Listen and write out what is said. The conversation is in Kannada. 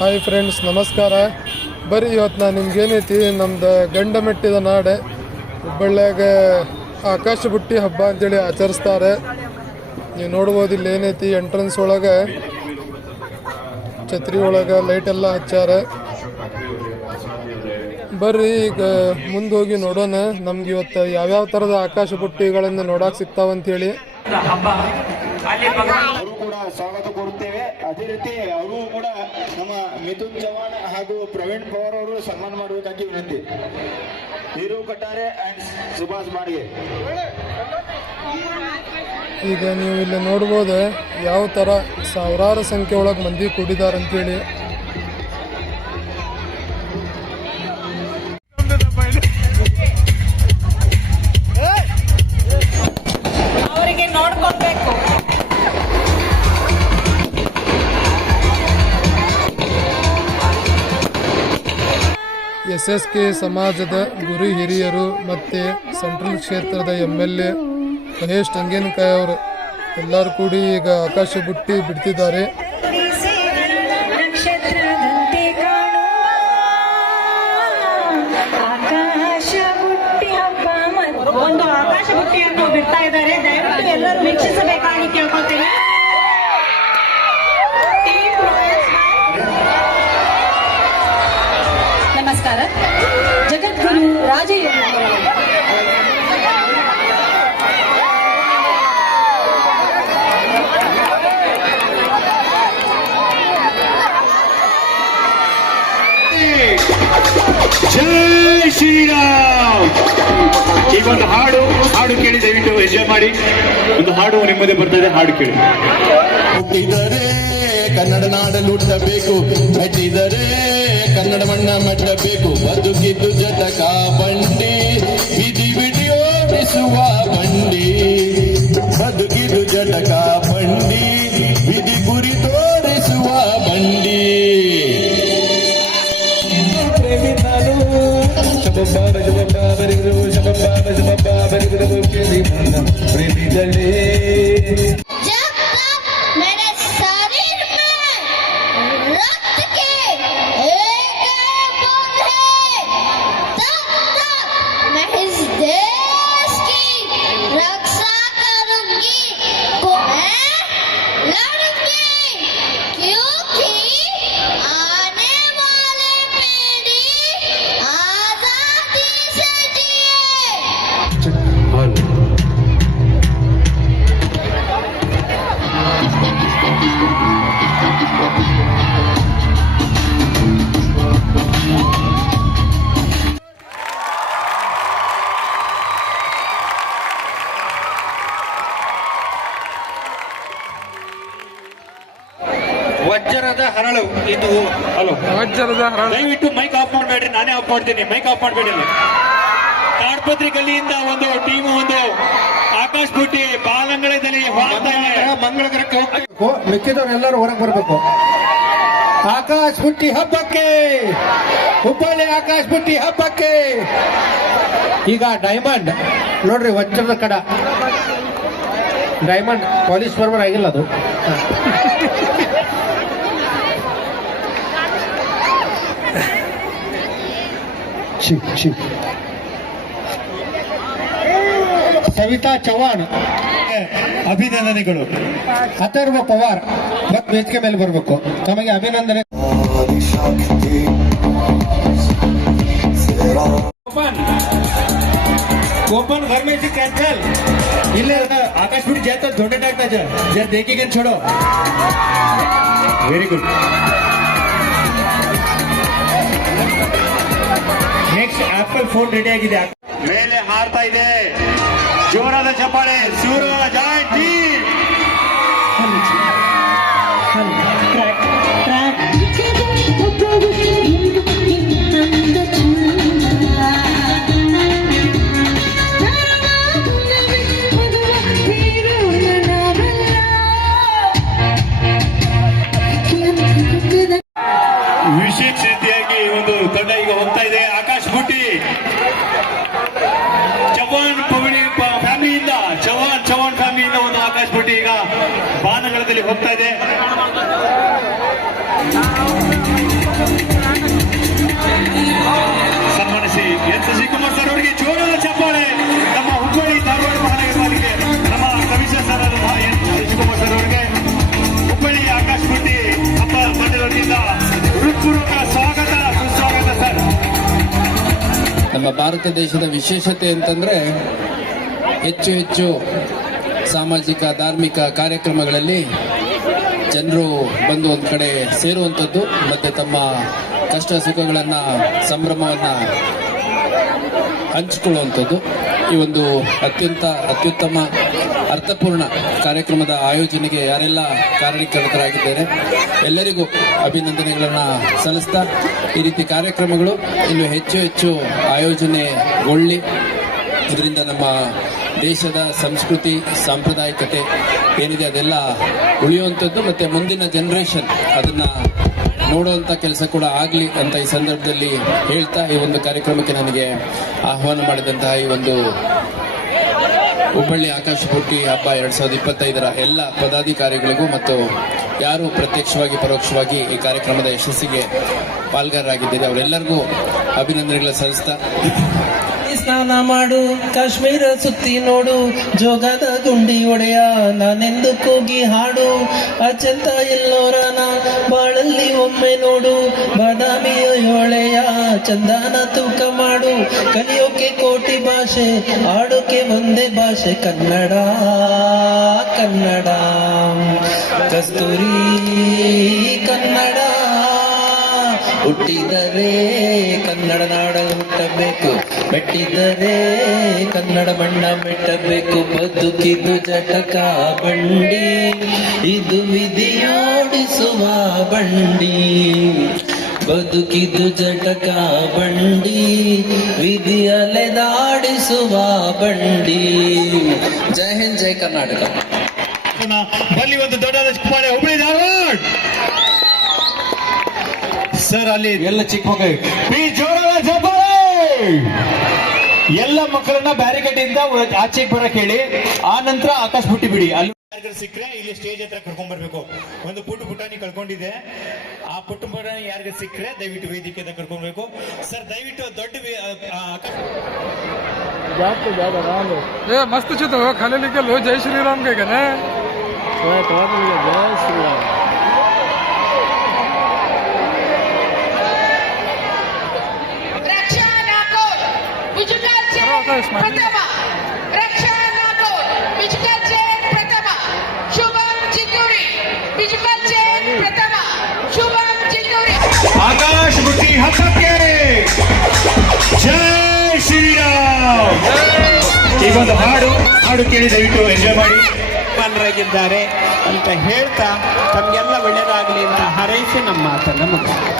ಹಾಯ್ ಫ್ರೆಂಡ್ಸ್ ನಮಸ್ಕಾರ. ಬರೀ ಇವತ್ತು ನಾನು ನಿಮ್ಗೆ ಏನೈತಿ ನಮ್ದು ಗಂಡ ಮೆಟ್ಟಿದ ನಾಡೆ. ಹುಬ್ಬಳ್ಳಿಯಾಗ ಆಕಾಶ ಬುಟ್ಟಿ ಹಬ್ಬ ಅಂತೇಳಿ ಆಚರಿಸ್ತಾರೆ. ನೀವು ನೋಡ್ಬೋದು ಇಲ್ಲಿ ಏನೈತಿ ಎಂಟ್ರೆನ್ಸ್ ಒಳಗೆ. ಛತ್ರಿ ಒಳಗೆ ಲೈಟ್ ಎಲ್ಲ ಹಚ್ಚಾರ ಬರ್ರಿ ಈಗ ಮುಂದೆ ಹೋಗಿ ನೋಡೋಣ. ನಮ್ಗೆ ಇವತ್ತು ಯಾವ್ಯಾವ ಥರದ ಆಕಾಶ ಬುಟ್ಟಿಗಳನ್ನು ನೋಡಕ್ಕೆ ಸಿಗ್ತಾವಂತೇಳಿ. ಹಬ್ಬ. ಅದೇ ರೀತಿ ಅವರು ಕೂಡ ನಮ್ಮ ಮಿಥುನ್ ಚವಾಣ್ ಹಾಗೂ ಪ್ರವೀಣ್ ಪವಾರ್ ಅವರು ಸನ್ಮಾನ ಮಾಡಬೇಕಾಗಿ ವಿನಂತಿ. ನೀರು ಕಟ್ಟಾರೆ ಅಂಡ್ ಸುಭಾಷ್ ಬಾಡಿಗೆ. ಈಗ ನೀವು ಇಲ್ಲಿ ನೋಡ್ಬೋದು, ಯಾವ ಥರ ಸಾವಿರಾರು ಸಂಖ್ಯೆ ಒಳಗೆ ಮಂದಿ ಕೂಡಿದ್ದಾರೆ ಎಸ್ ಎಸ್ ಕೆ ಸಮಾಜದ ಗುರು ಹಿರಿಯರು ಮತ್ತು ಸೆಂಟ್ರಲ್ ಕ್ಷೇತ್ರದ M L A Mahesh Tenginakai ಅವರು. ಎಲ್ಲರೂ ಕೂಡಿ ಈಗ ಆಕಾಶ ಬುಟ್ಟಿ ಬಿಡ್ತಿದ್ದಾರೆ. ನಕ್ಷತ್ರದಂತೆ ಕಾಣುವ ಆಕಾಶ ಬುಟ್ಟಿ ಹಬ್ಬ ಒಂದು ಆಕಾಶ ಬುಟ್ಟಿಯನ್ನು ಬಿಡ್ತಾ ಇದ್ದಾರೆ. ದಯವಿಟ್ಟು ಎಲ್ಲರೂ ವೀಕ್ಷಿಸಬೇಕಾಗಿ ಕೇಳ್ಕೊಳ್ತೇನೆ. ರಾಜಯೋಗ ಜೈ ಶ್ರೀರಾಮ್. ಈಗ ಒಂದು ಹಾಡು ಹಾಡು ಕೇಳಿ ದಯವಿಟ್ಟು ಎಂಜಾಯ್ ಮಾಡಿ. ಒಂದು ಹಾಡು ನಿಮ್ಮದೇ ಬರ್ತದೆ ಹಾಡು ಕೇಳಿ. ಹುಟ್ಟಿದರೆ ಕನ್ನಡ ನಾಡಲು ಹುಟ್ಟಬೇಕು. ಮೆಟ್ಟಿದರೆ ಕನ್ನಡ ಮಣ್ಣ ಮೆಟ್ಟಬೇಕು ಬದುಕಿದ್ದು ಜತಕ ಬಂಡಿ. जिए ವಜ್ರದ ಹರಳು ಇದು ಹಲೋ ವಜ್ರದ ಹರಣ ದಯವಿಟ್ಟು ಮೈಕ್ ಆಫ್ ಮಾಡಬೇಡ್ರಿ ನಾನೇ ಆಫ್ ಮಾಡ್ತೀನಿ ಮೈಕ್ ಆಫ್ ಮಾಡಬೇಡಿ ತಾಡ್ಪತ್ರಿ ಗಲ್ಲಿಯಿಂದ ಒಂದು ಟೀಮ್ ಒಂದು ಆಕಾಶ್ ಬುಟ್ಟಿ ಬಾಲಂಗಳದಲ್ಲಿ. ಮಂಗಳಗರಕ್ಕೆ ಹೋಗ್ಬೇಕು. ಮಿಕ್ಕಿದವರೆಲ್ಲರೂ ಹೊರಗೆ ಬರಬೇಕು. ಆಕಾಶ್ ಬುಟ್ಟಿ ಹಬ್ಬಕ್ಕೆ, ಹುಬ್ಬಳ್ಳಿ ಆಕಾಶ್ ಬುಟ್ಟಿ ಹಬ್ಬಕ್ಕೆ. ಈಗ ಡೈಮಂಡ್ ನೋಡ್ರಿ, ವಜ್ರದ ಕಡ. ಡೈಮಂಡ್ ಪೊಲೀಸ್ ಬರ್ಬರ್ ಆಗಿಲ್ಲ ಅದು. ಛೀ. ಸವಿತಾ ಚವಾಣ್ ಅಭಿನಂದನೆಗಳು ಅಥರ್ವ ಪವಾರ್ ಮತ್ತೆ ವೇದಿಕೆ ಮೇಲೆ ಬರಬೇಕು ತಮಗೆ ಅಭಿನಂದನೆ ओपन घर में से कैंसल इले आकाश पुरी जाता छोटे टाकता जा जरा देखिए छोड़ो very good next Apple phone ready ಆಗಿದೆ ಮೇಲೆ ಹಾರ್ತಾ ಇದೆ. ಜೋರಾದ ಚಪ್ಪಾಳೆ ಸೂರ್ಯನ ಜಿ ವಿಶೇಷ ರೀತಿಯಾಗಿ ಒಂದು ಹೋಗ್ತಾ ಇದೆ. ಸನ್ಮಾನಿಸಿ ಎನ್ ಶಶಿಕುಮಾರ್ ಸರ್ ಅವರಿಗೆ ಜೋರದ ಚಪ್ಪಾಳೆ. ನಮ್ಮ ಹುಬ್ಬಳ್ಳಿ ಧಾರವಾಡ ಮಹಾನಗರ ಪಾಲಿಕೆ ನಮ್ಮ commissioner sir N Shivakumar sir ಅವರಿಗೆ ಹುಬ್ಬಳ್ಳಿ ಆಕಾಶಪಟ್ಟಿ ಹಬ್ಬ ಮಂಡಲದಿಂದ ಹೃತ್ಪೂರ್ವಕ ಸ್ವಾಗತ, ಸುಸ್ವಾಗತ ಸರ್. ನಮ್ಮ ಭಾರತ ದೇಶದ ವಿಶೇಷತೆ ಅಂತಂದ್ರೆ ಹೆಚ್ಚು ಹೆಚ್ಚು ಸಾಮಾಜಿಕ, ಧಾರ್ಮಿಕ ಕಾರ್ಯಕ್ರಮಗಳಲ್ಲಿ ಜನರು ಬಂದು ಒಂದು ಕಡೆ ಸೇರುವಂಥದ್ದು ಮತ್ತು ತಮ್ಮ ಕಷ್ಟ ಸುಖಗಳನ್ನು, ಸಂಭ್ರಮವನ್ನು ಹಂಚಿಕೊಳ್ಳುವಂಥದ್ದು ಈ ಒಂದು ಅತ್ಯಂತ ಅತ್ಯುತ್ತಮ, ಅರ್ಥಪೂರ್ಣ ಕಾರ್ಯಕ್ರಮದ ಆಯೋಜನೆಗೆ ಯಾರೆಲ್ಲ ಕಾರಣೀಕರ್ತರಾಗಿದ್ದಾರೆ ಎಲ್ಲರಿಗೂ ಅಭಿನಂದನೆಗಳನ್ನು ಸಲ್ಲಿಸ್ತಾ ಈ ರೀತಿ ಕಾರ್ಯಕ್ರಮಗಳು ಇನ್ನು ಹೆಚ್ಚು ಹೆಚ್ಚು ಆಯೋಜನೆಗೊಳ್ಳಿ. ಇದರಿಂದ ನಮ್ಮ ದೇಶದ ಸಂಸ್ಕೃತಿ, ಸಾಂಪ್ರದಾಯಿಕತೆ ಏನಿದೆ ಅದೆಲ್ಲ ಉಳಿಯುವಂಥದ್ದು ಮತ್ತು ಮುಂದಿನ ಜನ್ರೇಷನ್ ಅದನ್ನು ನೋಡುವಂಥ ಕೆಲಸ ಕೂಡ ಆಗಲಿ ಅಂತ ಈ ಸಂದರ್ಭದಲ್ಲಿ ಹೇಳ್ತಾ ಈ ಒಂದು ಕಾರ್ಯಕ್ರಮಕ್ಕೆ ನನಗೆ ಆಹ್ವಾನ ಮಾಡಿದಂತಹ ಈ ಒಂದು ಹುಬ್ಬಳ್ಳಿ ಆಕಾಶ ಹುಟ್ಟಿ ಹಬ್ಬ ಎರಡು ಸಾವಿರದ ಇಪ್ಪತ್ತೈದರ ಎಲ್ಲ ಪದಾಧಿಕಾರಿಗಳಿಗೂ ಮತ್ತು ಯಾರು ಪ್ರತ್ಯಕ್ಷವಾಗಿ, ಪರೋಕ್ಷವಾಗಿ ಈ ಕಾರ್ಯಕ್ರಮದ ಯಶಸ್ಸಿಗೆ ಪಾಲ್ಗಾರರಾಗಿದ್ದೀರಿ, ಅವರೆಲ್ಲರಿಗೂ ಅಭಿನಂದನೆಗಳ ಸಲ್ಲಿಸ್ತಾ ಸ್ನಾನ ಮಾಡು, ಕಾಶ್ಮೀರ ಸುತ್ತಿ ನೋಡು, ಜೋಗದ ಗುಂಡಿ ಒಡೆಯ, ನಾನೆಂದು ಕೂಗಿ ಹಾಡು. ಅಚಂತ ಎಲ್ಲೋರನ ಬಾಳಲ್ಲಿ ಒಮ್ಮೆ ನೋಡು, ಬಾದಾಮಿಯ ಯೋಳೆಯ ಚಂದನ ತೂಕ ಮಾಡು. ಕಲಿಯೋಕೆ ಕೋಟಿ ಭಾಷೆ, ಆಡೋಕೆ ಒಂದೇ ಭಾಷೆ, ಕನ್ನಡ ಕನ್ನಡ. ಕಸ್ತೂರಿ ಕನ್ನಡ. ಹುಟ್ಟಿದರೆ ಕನ್ನಡ ನಾಡ ಹುಟ್ಟಬೇಕು ಮೆಟ್ಟಿದರೆ ಕನ್ನಡ ಬಣ್ಣ ಮೆಟ್ಟಬೇಕು. ಬದುಕಿದು ಜಟಕ ಬಂಡಿ, ಇದು ವಿಧಿಯೋಡಿಸುವ ಬಂಡಿ. ಬದುಕಿದು ಜಟಕ ಬಂಡಿ, ವಿಧಿ ಅಲೆದಾಡಿಸುವ ಬಂಡಿ. ಜೈ ಹಿಂದ್, ಜೈ ಕರ್ನಾಟಕ. ಬಲ್ಲಿ ಒಂದು ದೊಡ್ಡದ ಸರ್ ಅಲ್ಲಿ ಎಲ್ಲ ಚಿಕ್ಕ ಮಕ್ಕಳು. ಜೋರಾಗಿ ಚಪ್ಪಾಳೆ ಎಲ್ಲ ಮಕ್ಕಳನ್ನ ಬ್ಯಾರಿಕೇಡ್ ಇಂದ ಆಚೆಗೆ ಬರಕ್ ಹೇಳಿ. ಆ ನಂತರ ಆಕಾಶ ಬಿಟ್ಟಿ ಬಿಡಿ. ಅಲ್ಲಿ ಸಿಕ್ಕರೆ ಇಲ್ಲಿ ಸ್ಟೇಜ್ ಹತ್ರ ಕರ್ಕೊಂಡ್ ಬರ್ಬೇಕು. ಒಂದು ಪುಟ್ಟು ಪುಟಾಣಿ ಕಳ್ಕೊಂಡಿದೆ. ಆ ಪುಟ್ಟು ಪುಟಾಣಿ ಯಾರಿಗೆ ಸಿಕ್ಕರೆ ದಯವಿಟ್ಟು ವೇದಿಕೆ ಕರ್ಕೊಬೇಕು ಸರ್ ದಯವಿಟ್ಟು ದೊಡ್ಡ ಏ ಮಸ್ತ್ ಚಿತ್ರ ಕಲೀಲಿಕ್ಕೆ ಜೈ ಶ್ರೀರಾಮ್ ಕೈಗನೇ ಜಯ ಶ್ರೀರಾಮ್. ಪ್ರಥಮ ಒಂದು ಹಾಡು ಹಾಡು ಕೇಳಿ ದಯವಿಟ್ಟು ಎಂಜಾಯ್ ಮಾಡಿ. ಮಾನ್ರಾಗಿದ್ದಾರೆ ಅಂತ ಹೇಳ್ತಾ ತಮಗೆಲ್ಲ ಒಳ್ಳೆಯದಾಗಲಿ ಅಂತ ಹರೈಸಿ ನಮ್ಮ ಮಾತನ್ನು ಮುಗಿಸ್ತಾರೆ